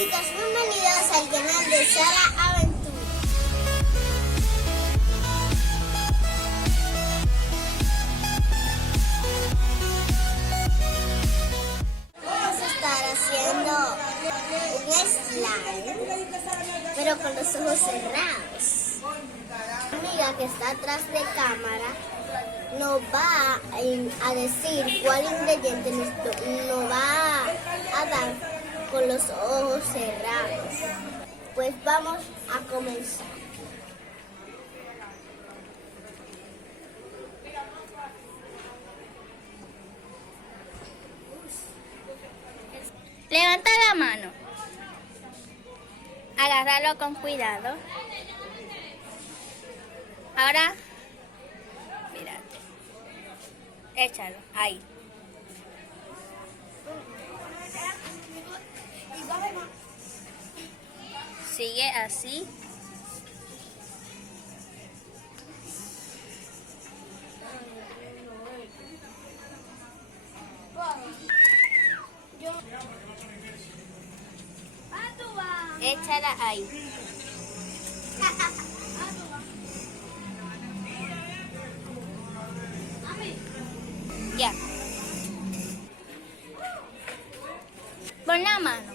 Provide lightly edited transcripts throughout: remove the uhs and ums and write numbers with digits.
chicos, bienvenidos al canal de Sara Aventura. Vamos a estar haciendo un slime, pero con los ojos cerrados. La amiga que está atrás de cámara nos va a decir cuál ingrediente nos va a dar con los ojos cerrados. Pues vamos a comenzar. Levanta la mano. Agárralo con cuidado. Ahora, mírate. Échalo, ahí. Sigue así. Échala ahí. Ya. Pon la mano.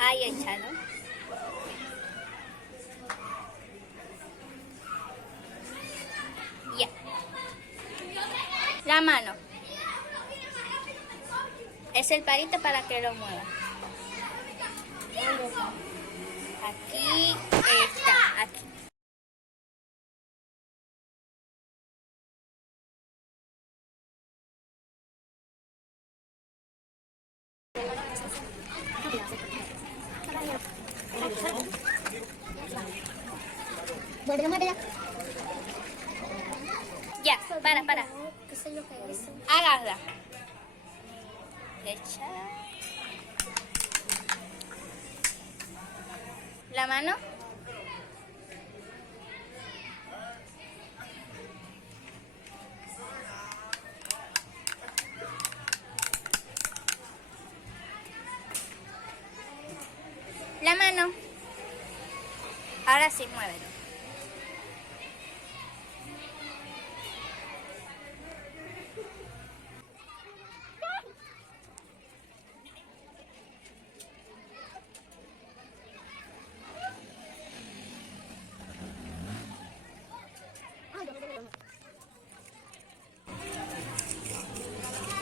Ahí échalo. Ya. La mano. Es el palito para que lo mueva. Aquí está, aquí. Ya, para. ¿Qué es lo que es? Agarra. Echa. La mano. La mano. Ahora sí, muévelo.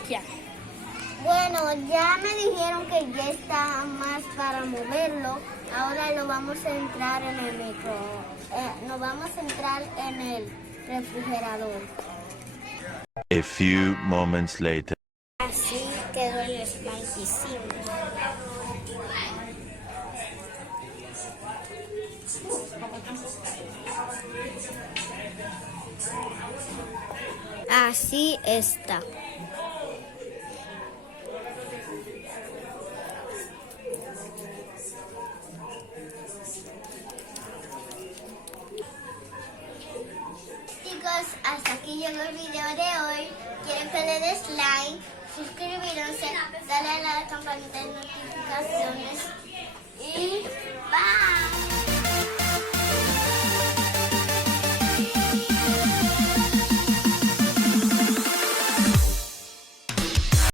Ya. Bueno, ya me dijeron que ya está más para moverlo. Ahora lo vamos a entrar en el nos vamos a entrar en el refrigerador. A few moments later. Así quedó el slime hicimos. Así está. Chicos, hasta aquí llegó el video de hoy. Quieren que le des like, suscribirse, darle a la campanita de notificaciones y bye.